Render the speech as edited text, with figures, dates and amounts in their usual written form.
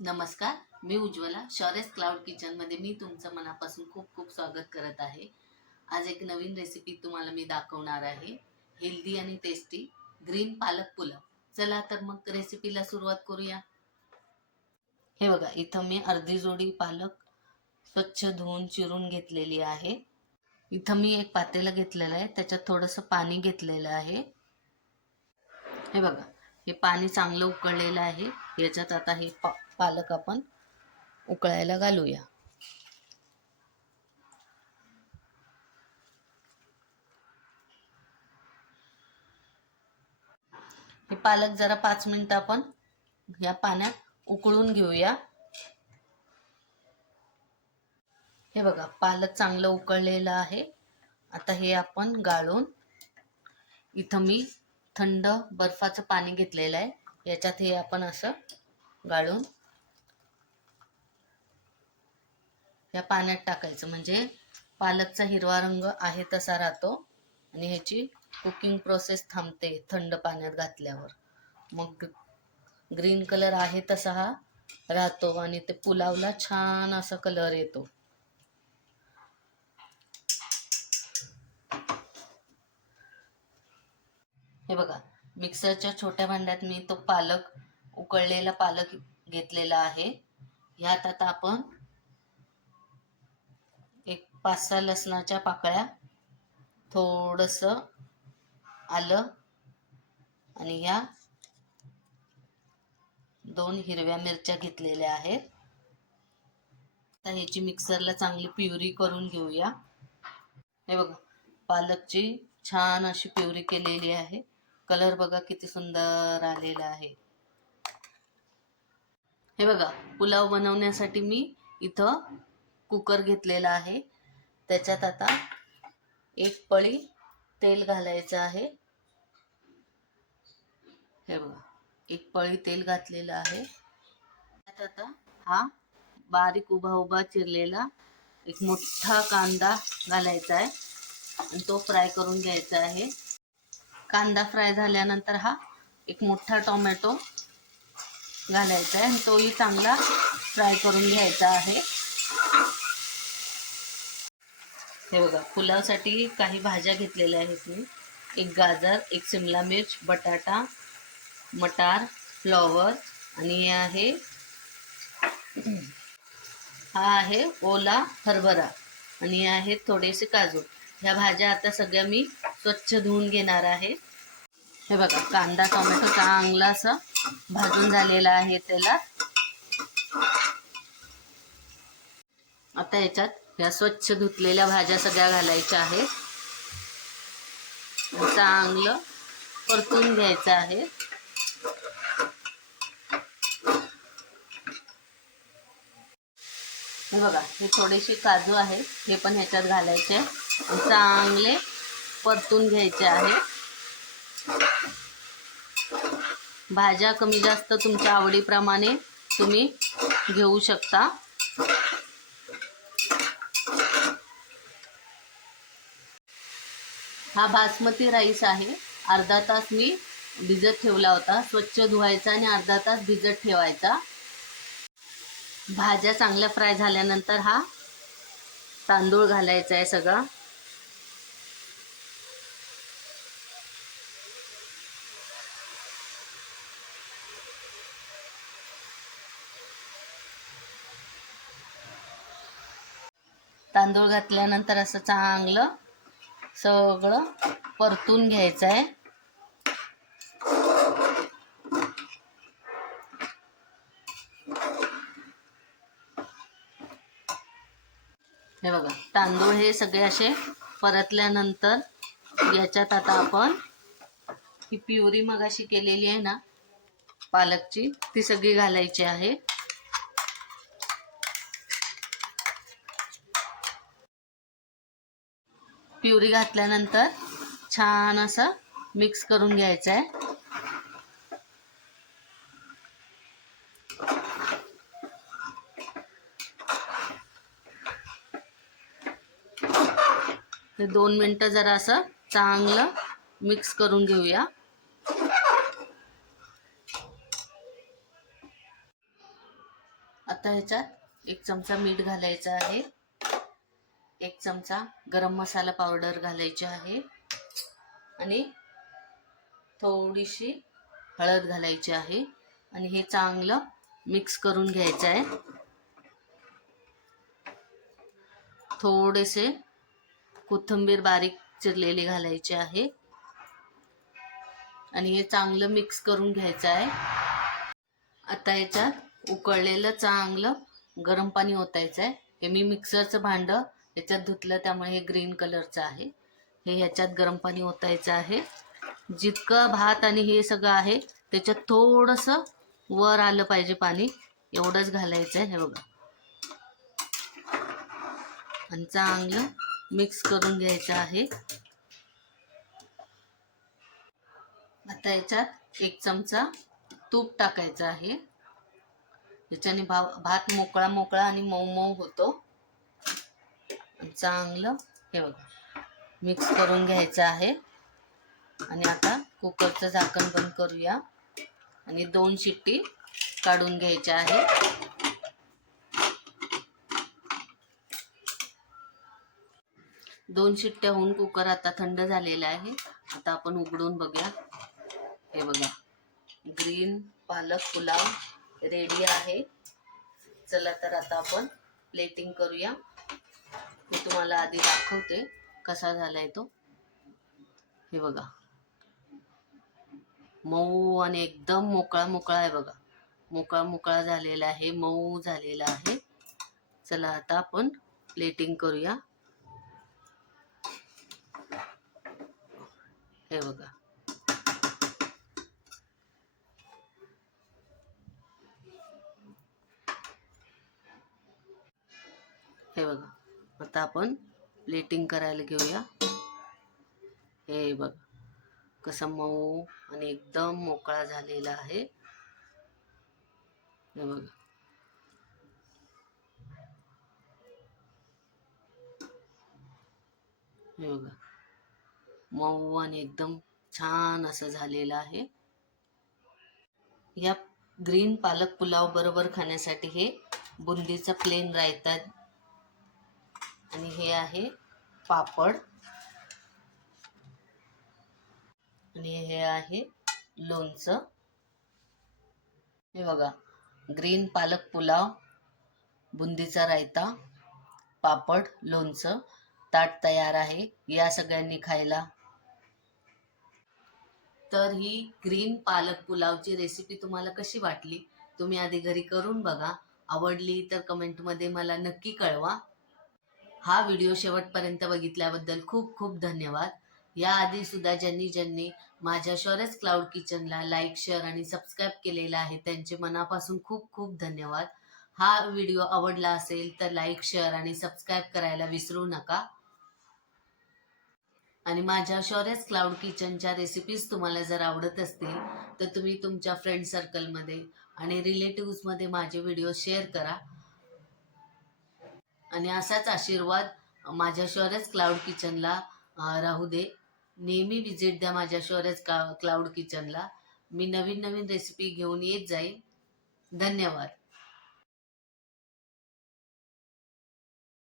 नमस्कार, मी उज्ज्वला शौर्यस क्लाउड किचनमध्ये मी तुमचं मनापासून खूप खूप स्वागत करत आहे. आज एक नवीन रेसिपी तुम्हाला मी दाखवणार आहे. हेल्दी आणि टेस्टी ग्रीन पालक पुलाव. चला तर मग रेसिपीला सुरुवात करूया. हे बघा, इथं मी अर्धी जोडी पालक स्वच्छ धुवून चिरून घेतलेली आहे. इथं मी एक पातेलं घेतलेलं आहे, त्याच्यात थोडंसं पाणी घेतलेलं आहे. हे बघा, हे पाणी चांगलं उकळलेलं आहे. याच्यात आता हे पालक आपण उकळायला घालूया. हे पालक जरा 5 मिनिटं आपण या पाण्यात उकळून घेऊया. हे बघा, पालक चांगलं उकळलेलं आहे. आता हे आपण गाळून, इथं मी थंड बर्फाचं पाणी घेतलेलं आहे, याच्यात हे आपण असं गाळून या पाण्यात टाकायचं. म्हणजे पालकचा हिरवा रंग आहे तसा राहतो आणि ह्याची कुकिंग प्रोसेस थांबते थंड पाण्यात घातल्यावर. मग ग्रीन कलर आहे तसा हा राहतो आणि ते पुलावला छान असा कलर येतो. हे बघा, मिक्सरच्या छोट्या भांड्यात मी तो उकळलेला पालक घेतलेला आहे. ह्यात आता आपण एक 5-6 लसणाच्या पाकळ्या, थोडंसं आलं आणि ह्या 2 हिरव्या मिरच्या घेतलेल्या आहेत. आता ह्याची मिक्सरला चांगली प्युरी करून घेऊया. हे बघा, पालकची छान अशी प्युरी केलेली आहे. कलर बघा किती सुंदर आलेला आहे. हे बघा, पुलाव बनवण्यासाठी मी इथं कुकर घेतलेला आहे. त्याच्यात आता एक पळी तेल घालायचं आहे. हे बघा, एक पळी तेल घातलेलं आहे. त्यात आता हा बारीक उभा उभा चिरलेला एक मोठा कांदा घालायचा आहे आणि तो फ्राय करून घ्यायचा आहे. कांदा फ्राय झाल्यानंतर हा एक मोठा टोमॅटो घालायचा आहे आणि तोही चांगला फ्राय करून घ्यायचा आहे. हे बघा, पुलावसाठी काही भाज्या घेतलेल्या आहेत मी. एक गाजर, एक शिमला मिर्च, बटाटा, मटार, फ्लॉवर आणि हा आहे ओला हरभरा आणि आहेत थोडेसे काजू. ह्या भाज्या आता सगळ्या मी स्वच्छ धुवून घेणार आहे. हे बघा, कांदा टोमॅटो चांगला असं भाजून झालेला आहे त्याला. आता याच्यात या स्वच्छ धुतलेल्या भाज्या सगळ्या घालायच्या आहेत. चांगलं परतून घ्यायचं आहे. हे बघा, हे थोडेसे काजू आहेत, हे पण ह्याच्यात घालायचे आणि चांगले परतून घ्यायचे आहे. भाज्या कमी जास्त तुमच्या आवडीप्रमाणे तुम्ही घेऊ शकता. हा बासमती राईस आहे. अर्धा तास मी भिजत ठेवला होता. स्वच्छ धुवायचा आणि अर्धा तास भिजत ठेवायचा. भाज्या चांगल्या फ्राय झाल्यानंतर हा तांदूळ घालायचा आहे सगळा. तांदूळ घातल्यानंतर असं चांगलं सगळं परतून घ्यायचं आहे. हे बघा, तांदूळ हे सगळे असे परतल्यानंतर याच्यात आता आपण ही प्युरी मगाशी केलेली आहे ना पालकची, ती सगळी घालायची आहे. प्युरी घातल्यानंतर छान असं मिक्स करून घ्यायचं आहे. ते 2 मिनिटं जरा असं चांगलं मिक्स करून घेऊया. आता ह्याच्यात 1 चमचा मीठ घालायचं आहे, 1 चमचा गरम मसाला पावडर घालायची आहे आणि थोडीशी हळद घालायची आहे आणि हे चांगलं मिक्स करून घ्यायचं आहे. थोडेसे कोथिंबीर बारीक चिरलेली घालायची आहे आणि हे चांगलं मिक्स करून घ्यायचं आहे. आता याच्यात उकळलेलं चांगलं गरम पाणी ओतायचं आहे. हे मी मिक्सरचं भांडं याच्यात धुतलं त्यामुळे हे ग्रीन कलरचं आहे. हे ह्याच्यात गरम पाणी ओतायचं आहे. जितकं भात आणि हे सगळं आहे त्याच्यात थोडंसं वर आलं पाहिजे पाणी, एवढंच घालायचं आहे. हे बघा आणि चांगलं मिक्स करून घ्यायचं आहे. आता याच्यात 1 चमचा तूप टाकायचं आहे. याच्याने भात मोकळा मोकळा आणि मऊ मऊ होतो. चांगलं हे बघा मिक्स करून घ्यायचं आहे आणि आता कुकरचं झाकण बंद करूया आणि 2 शिट्टी काढून घ्यायच्या आहे. दोन शिट्ट्या होऊन कुकर आता थंड झालेला आहे. आता आपण उघडून बघूया. हे बघा ग्रीन पालक पुलाव रेडी आहे. चला तर आता आपण प्लेटिंग करूया. मी तुम्हाला आधी दाखवते कसा झालाय तो. हे बघा मऊ आणि एकदम मोकळा मोकळा आहे. बघा मोकळा मोकळा झालेला आहे, मऊ झालेला आहे. चला आता आपण प्लेटिंग करूया. हे बघा हे बघा आता आपण प्लेटिंग करायला घेऊया. हे बघा कसं मऊ आणि एकदम मोकळा झालेला आहे. हे बघा हे बघा मऊ आणि एकदम छान असं झालेलं आहे. या ग्रीन पालक पुलाव बरोबर खाण्यासाठी हे बुंदीचा प्लेन रायता आणि हे आहे पापड आणि हे आहे लोणचं. हे बघा ग्रीन पालक पुलाव, बुंदीचा रायता, पापड, लोणचं, ताट तयार आहे. या सगळ्यांनी खायला. तर ही ग्रीन पालक पुलावची रेसिपी तुम्हाला कशी वाटली तुम्ही आधी घरी करून बघा. आवडली तर कमेंटमध्ये मला नक्की कळवा. हा व्हिडिओ शेवटपर्यंत बघितल्याबद्दल खूप खूप धन्यवाद. याआधी सुद्धा ज्यांनी माझ्या शौर्यस क्लाउड किचनला लाईक, शेअर आणि सबस्क्राईब केलेलं आहे त्यांचे मनापासून खूप खूप धन्यवाद. हा व्हिडिओ आवडला असेल तर लाईक, शेअर आणि सबस्क्राईब करायला विसरू नका. आणि माझ्या शौर्यस क्लाउड किचनच्या रेसिपीज तुम्हाला जर आवडत असतील तर तुम्ही तुमच्या फ्रेंड सर्कलमध्ये आणि रिलेटिव्समध्ये माझे व्हिडिओ शेअर करा. आणि असाच आशीर्वाद माझ्या शौर्यस क्लाउड किचनला राहू दे. नेहमी विजिट द्या माझ्या शौर्यस क्लाउड किचनला. मी नवीन नवीन रेसिपी घेऊन येत जाईल. धन्यवाद.